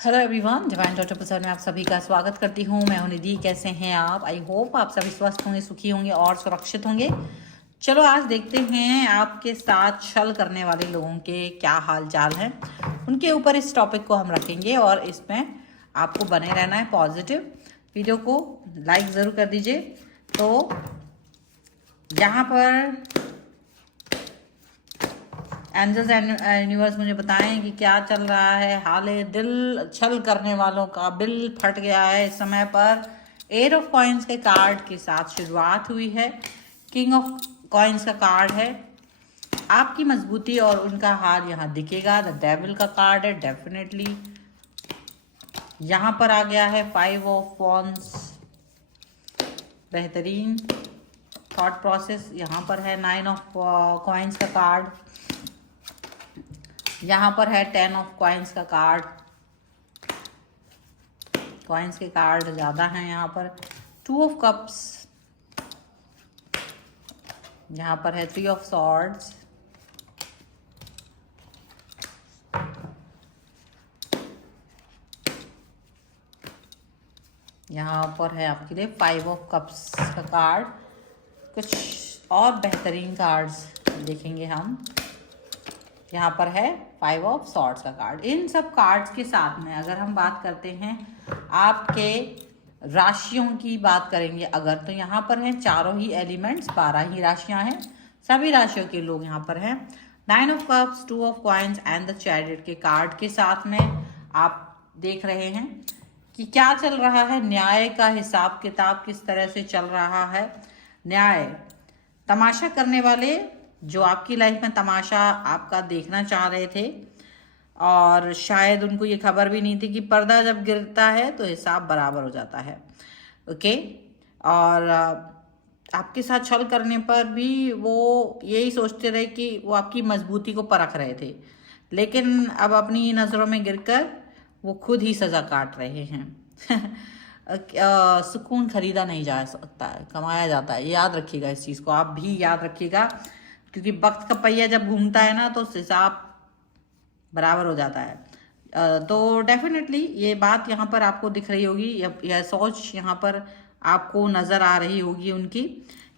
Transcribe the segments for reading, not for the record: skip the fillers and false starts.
Hello everyone, divine daughter प्रसाद में आप सभी का स्वागत करती हूँ। मैं हूं निधि। कैसे हैं आप? आई होप आप सभी स्वस्थ होंगे, सुखी होंगे और सुरक्षित होंगे। चलो आज देखते हैं आपके साथ छल करने वाले लोगों के क्या हाल चाल हैं। उनके ऊपर इस टॉपिक को हम रखेंगे और इसमें आपको बने रहना है पॉजिटिव। वीडियो को लाइक ज़रूर कर दीजिए। तो यहाँ पर एंजल्स एंड यूनिवर्स मुझे बताएं कि क्या चल रहा है। हाल दिल छल करने वालों का बिल फट गया है। इस समय पर एट ऑफ कॉइन्स के कार्ड के साथ शुरुआत हुई है। किंग ऑफ कॉइन्स का कार्ड है। आपकी मजबूती और उनका हार यहाँ दिखेगा। द डेविल का कार्ड है डेफिनेटली। यहाँ पर आ गया है फाइव ऑफ वॉन्ड्स, बेहतरीन थॉट प्रोसेस। यहाँ पर है नाइन ऑफ कॉइन्स का कार्ड। यहाँ पर है टेन ऑफ कॉइन्स का कार्ड। कॉइन्स के कार्ड ज़्यादा हैं यहाँ पर। टू ऑफ कप्स, यहाँ पर है थ्री ऑफ सॉर्ड्स। यहाँ पर है आपके लिए फाइव ऑफ कप्स का कार्ड। कुछ और बेहतरीन कार्ड्स देखेंगे हम। यहाँ पर है फाइव ऑफ सॉर्ड्स का कार्ड। इन सब कार्ड्स के साथ में अगर हम बात करते हैं आपके राशियों की बात करेंगे अगर, तो यहाँ पर हैं चारों ही एलिमेंट्स, 12 ही राशियाँ हैं। सभी राशियों के लोग यहाँ पर हैं। Nine of cups, two of coins and the chariot के कार्ड के साथ में आप देख रहे हैं कि क्या चल रहा है। न्याय का हिसाब किताब किस तरह से चल रहा है। न्याय, तमाशा करने वाले जो आपकी लाइफ में तमाशा आपका देखना चाह रहे थे और शायद उनको ये खबर भी नहीं थी कि पर्दा जब गिरता है तो हिसाब बराबर हो जाता है। ओके, और आपके साथ छल करने पर भी वो यही सोचते रहे कि वो आपकी मजबूती को परख रहे थे, लेकिन अब अपनी नज़रों में गिरकर वो खुद ही सज़ा काट रहे हैं। सुकून खरीदा नहीं जा सकता है, कमाया जाता है। याद रखिएगा, इस चीज़ को आप भी याद रखिएगा, क्योंकि वक्त का पहिया जब घूमता है ना तो हिसाब बराबर हो जाता है। तो डेफिनेटली ये बात यहाँ पर आपको दिख रही होगी, यह सोच यहाँ पर आपको नज़र आ रही होगी उनकी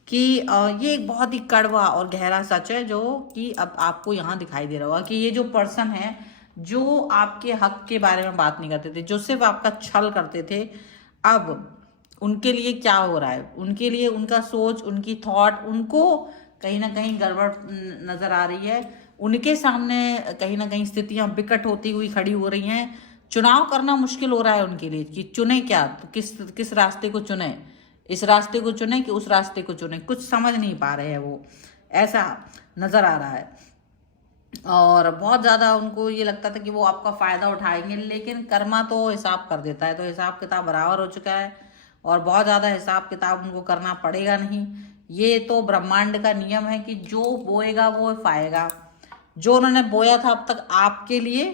कि ये एक बहुत ही कड़वा और गहरा सच है जो कि अब आपको यहाँ दिखाई दे रहा होगा कि ये जो पर्सन है जो आपके हक के बारे में बात नहीं करते थे, जो सिर्फ आपका छल करते थे, अब उनके लिए क्या हो रहा है। उनके लिए उनका सोच, उनकी थॉट, उनको कहीं ना कहीं गड़बड़ नज़र आ रही है। उनके सामने कहीं ना कहीं स्थितियां विकट होती हुई खड़ी हो रही हैं। चुनाव करना मुश्किल हो रहा है उनके लिए कि चुने क्या, तो किस रास्ते को चुने। इस रास्ते को चुने कि उस रास्ते को चुने, कुछ समझ नहीं पा रहे हैं वो, ऐसा नज़र आ रहा है। और बहुत ज़्यादा उनको ये लगता था कि वो आपका फ़ायदा उठाएंगे, लेकिन कर्मा तो हिसाब कर देता है। तो हिसाब किताब बराबर हो चुका है और बहुत ज़्यादा हिसाब किताब उनको करना पड़ेगा नहीं। ये तो ब्रह्मांड का नियम है कि जो बोएगा वो पाएगा। जो उन्होंने बोया था अब तक आपके लिए,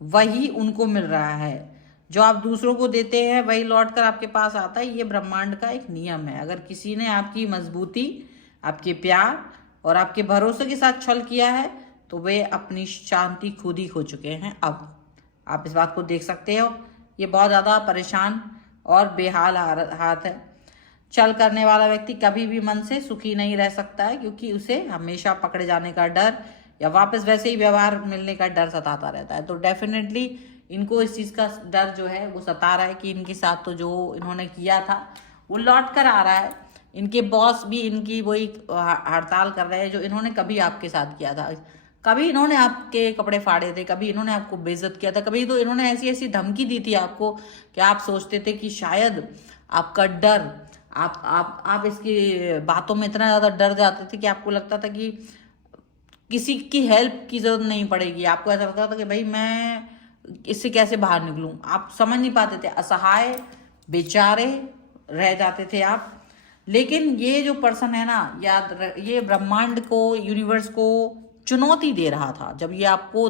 वही उनको मिल रहा है। जो आप दूसरों को देते हैं वही लौट कर आपके पास आता है। ये ब्रह्मांड का एक नियम है। अगर किसी ने आपकी मजबूती, आपके प्यार और आपके भरोसे के साथ छल किया है तो वे अपनी शांति खुद ही खो चुके हैं। अब आप इस बात को देख सकते हो। ये बहुत ज़्यादा परेशान और बेहाल हाथ है। छल करने वाला व्यक्ति कभी भी मन से सुखी नहीं रह सकता है, क्योंकि उसे हमेशा पकड़े जाने का डर या वापस वैसे ही व्यवहार मिलने का डर सताता रहता है। तो डेफिनेटली इनको इस चीज़ का डर जो है वो सता रहा है कि इनके साथ तो जो इन्होंने किया था वो लौट कर आ रहा है। इनके बॉस भी इनकी वही हड़ताल कर रहे हैं जो इन्होंने कभी आपके साथ किया था। कभी इन्होंने आपके कपड़े फाड़े थे, कभी इन्होंने आपको बेइज्जत किया था, कभी तो इन्होंने ऐसी ऐसी धमकी दी थी आपको कि आप सोचते थे कि शायद आपका डर, आप इसकी बातों में इतना ज़्यादा डर जाते थे कि आपको लगता था कि किसी की हेल्प की ज़रूरत नहीं पड़ेगी। आपको ऐसा लगता था कि भाई मैं इससे कैसे बाहर निकलूं। आप समझ नहीं पाते थे, असहाय बेचारे रह जाते थे आप। लेकिन ये जो पर्सन है ना, ये ब्रह्मांड को, यूनिवर्स को चुनौती दे रहा था। जब ये आपको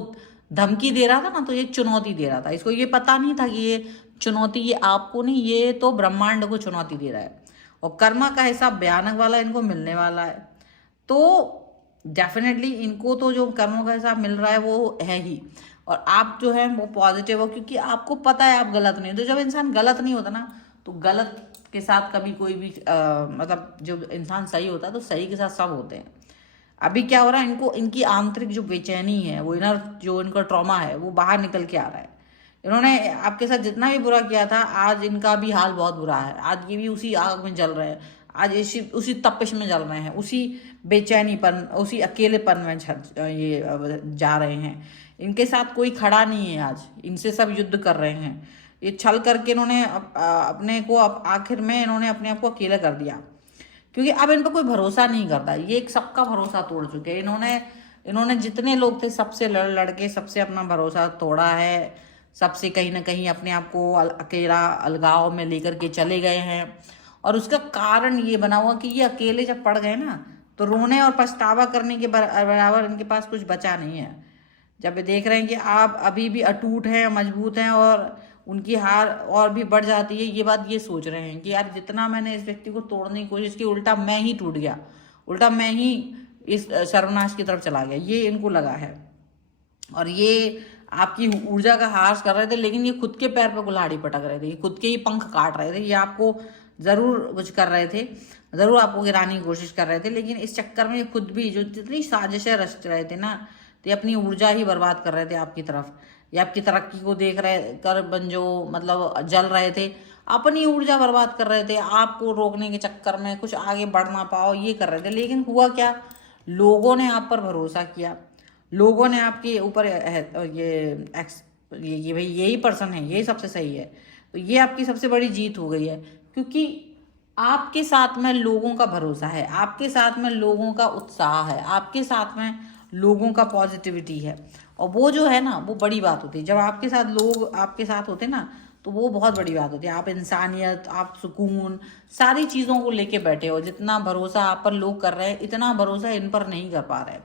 धमकी दे रहा था ना, तो ये चुनौती दे रहा था। इसको ये पता नहीं था कि ये चुनौती ये आपको नहीं, ये तो ब्रह्मांड को चुनौती दे रहा है। और कर्मा का हिसाब भयानक वाला इनको मिलने वाला है। तो डेफिनेटली इनको तो जो कर्मों का हिसाब मिल रहा है वो है ही। और आप जो है वो पॉजिटिव हो, क्योंकि आपको पता है आप गलत नहीं हो। तो जब इंसान गलत नहीं होता ना, तो गलत के साथ कभी कोई भी मतलब जो इंसान सही होता है तो सही के साथ सब होते हैं। अभी क्या हो रहा है, इनको इनकी आंतरिक जो बेचैनी है, वो इनर जो इनका ट्रॉमा है वो बाहर निकल के आ रहा है। इन्होंने आपके साथ जितना भी बुरा किया था, आज इनका भी हाल बहुत बुरा है। आज ये भी उसी आग में जल रहे हैं, आज उसी तपिश में जल रहे हैं, उसी बेचैनीपन, उसी अकेलेपन में ये जा रहे हैं। इनके साथ कोई खड़ा नहीं है, आज इनसे सब युद्ध कर रहे हैं। ये छल करके इन्होंने अपने को आखिर में इन्होंने अपने आप को अकेला कर दिया, क्योंकि अब इन पर कोई भरोसा नहीं करता। ये एक सबका भरोसा तोड़ चुके हैं इन्होंने जितने लोग थे सबसे लड़ लड़के सबसे अपना भरोसा तोड़ा है, सबसे कहीं ना कहीं अपने आप को अकेला अलगाव में लेकर के चले गए हैं। और उसका कारण ये बना हुआ कि ये अकेले जब पड़ गए ना, तो रोने और पछतावा करने के बराबर इनके पास कुछ बचा नहीं है। जब ये देख रहे हैं कि आप अभी भी अटूट हैं, मजबूत हैं, और उनकी हार और भी बढ़ जाती है, ये बात ये सोच रहे हैं कि यार जितना मैंने इस व्यक्ति को तोड़ने की कोशिश की, उल्टा मैं ही टूट गया, उल्टा मैं ही इस सर्वनाश की तरफ चला गया, ये इनको लगा है। और ये आपकी ऊर्जा का हास कर रहे थे, लेकिन ये खुद के पैर पर कुल्हाड़ी पटक रहे थे, ये खुद के ही पंख काट रहे थे। ये आपको ज़रूर कुछ कर रहे थे, ज़रूर आपको गिराने की कोशिश कर रहे थे, लेकिन इस चक्कर में खुद भी जो जितनी साजिशें रच रहे थे ना, तो ये अपनी ऊर्जा ही बर्बाद कर रहे थे आपकी तरफ। ये आपकी तरक्की को देख रहे कर जो मतलब जल रहे थे, अपनी ऊर्जा बर्बाद कर रहे थे, आपको रोकने के चक्कर में कुछ आगे बढ़ ना पाओ ये कर रहे थे। लेकिन हुआ क्या, लोगों ने आप पर भरोसा किया, लोगों ने आपके ऊपर ये भाई यही पर्सन है, यही सबसे सही है। तो ये आपकी सबसे बड़ी जीत हो गई है, क्योंकि आपके साथ में लोगों का भरोसा है, आपके साथ में लोगों का उत्साह है, आपके साथ में लोगों का पॉजिटिविटी है। और वो जो है ना, वो बड़ी बात होती है। जब आपके साथ लोग आपके साथ होते ना, तो वो बहुत बड़ी बात होती है। आप इंसानियत, आप सुकून, सारी चीज़ों को लेके बैठे हो। जितना भरोसा आप पर लोग कर रहे हैं, इतना भरोसा इन पर नहीं कर पा रहे,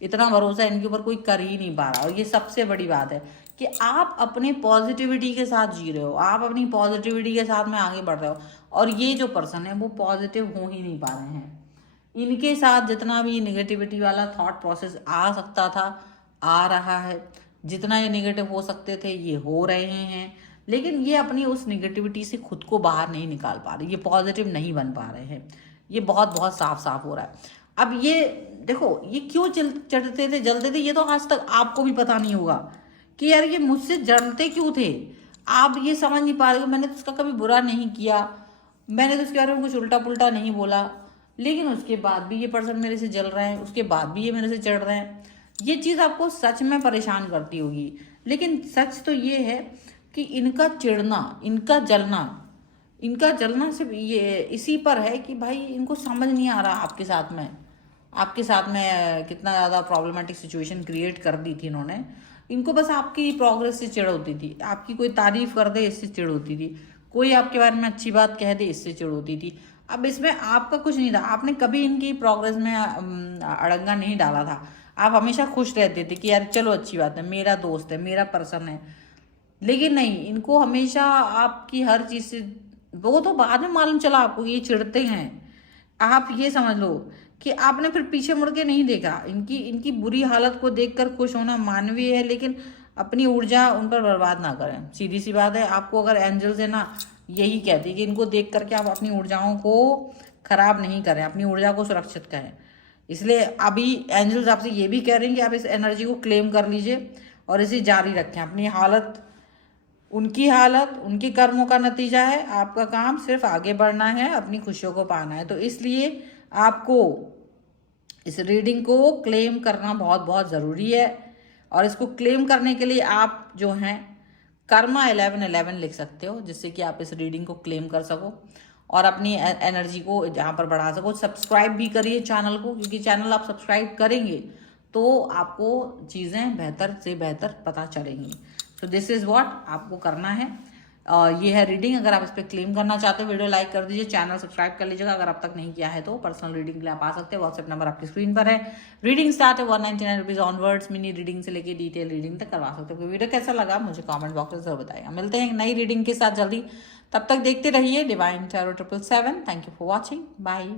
इतना भरोसा इनके ऊपर कोई कर ही नहीं पा रहा। और ये सबसे बड़ी बात है कि आप अपने पॉजिटिविटी के साथ जी रहे हो, आप अपनी पॉजिटिविटी के साथ में आगे बढ़ रहे हो। और ये जो पर्सन है वो पॉजिटिव हो ही नहीं पा रहे हैं। इनके साथ जितना भी निगेटिविटी वाला थॉट प्रोसेस आ सकता था, आ रहा है। जितना ये निगेटिव हो सकते थे ये हो रहे हैं, लेकिन ये अपनी उस निगेटिविटी से खुद को बाहर नहीं निकाल पा रहे, ये पॉजिटिव नहीं बन पा रहे हैं। ये बहुत बहुत साफ साफ हो रहा है। अब ये देखो, ये क्यों चढ़ते थे, जलते थे, ये तो आज तक आपको भी पता नहीं होगा कि यार ये मुझसे जलते क्यों थे। आप ये समझ नहीं पा रहे हो, मैंने तो उसका कभी बुरा नहीं किया, मैंने तो उसके बारे में कुछ उल्टा पुल्टा नहीं बोला, लेकिन उसके बाद भी ये पर्सन मेरे से जल रहे हैं, उसके बाद भी ये मेरे से चढ़ रहे हैं। ये चीज़ आपको सच में परेशान करती होगी, लेकिन सच तो ये है कि इनका चिढ़ना, इनका जलना सिर्फ ये इसी पर है कि भाई इनको समझ नहीं आ रहा आपके साथ में कितना ज़्यादा प्रॉब्लमेटिक सिचुएशन क्रिएट कर दी थी इन्होंने। इनको बस आपकी प्रोग्रेस से चिढ़ होती थी, आपकी कोई तारीफ कर दे इससे चिढ़ होती थी, कोई आपके बारे में अच्छी बात कह दे इससे चिढ़ होती थी। अब इसमें आपका कुछ नहीं था, आपने कभी इनकी प्रोग्रेस में अड़ंगा नहीं डाला था। आप हमेशा खुश रहते थे कि यार चलो अच्छी बात है, मेरा दोस्त है, मेरा पर्सन है। लेकिन नहीं, इनको हमेशा आपकी हर चीज़ से, वो तो बाद में मालूम चला आपको ये चिढ़ते हैं। आप ये समझ लो कि आपने फिर पीछे मुड़ के नहीं देखा। इनकी बुरी हालत को देखकर खुश होना मानवीय है, लेकिन अपनी ऊर्जा उन पर बर्बाद ना करें। सीधी सी बात है। आपको अगर एंजल्स है ना, यही कहती है कि इनको देख करके आप अपनी ऊर्जाओं को खराब नहीं करें, अपनी ऊर्जा को सुरक्षित करें। इसलिए अभी एंजल्स आपसे ये भी कह रहे हैं कि आप इस एनर्जी को क्लेम कर लीजिए और इसे जारी रखें। अपनी हालत, उनकी हालत उनके कर्मों का नतीजा है। आपका काम सिर्फ आगे बढ़ना है, अपनी खुशियों को पाना है। तो इसलिए आपको इस रीडिंग को क्लेम करना बहुत बहुत ज़रूरी है। और इसको क्लेम करने के लिए आप जो हैं कर्मा 1111 लिख सकते हो, जिससे कि आप इस रीडिंग को क्लेम कर सको और अपनी एनर्जी को जहाँ पर बढ़ा सको। सब्सक्राइब भी करिए चैनल को, क्योंकि चैनल आप सब्सक्राइब करेंगे तो आपको चीज़ें बेहतर से बेहतर पता चलेंगी। तो दिस इज़ व्हाट आपको करना है। ये है रीडिंग। अगर आप इस पर क्लेम करना चाहते हो, वीडियो लाइक कर दीजिए, चैनल सब्सक्राइब कर लीजिएगा। अगर अब तक नहीं किया है तो पर्सनल रीडिंग के लिए आप आ सकते हैं, व्हाट्सएप नंबर आपकी स्क्रीन पर है। रीडिंग स्टार्ट है 199 रुपीज़ ऑनवर्ड्स। मिनी रीडिंग से लेके डिटेल रीडिंग तक करवा सकते हो। वीडियो कैसा लगा मुझे कमेंट बॉक्स में जरूर बताइएगा। मिलते हैं एक नई रीडिंग के साथ जल्दी, तब तक देखते रहिए divine tarot 777। Thank you for watching, bye.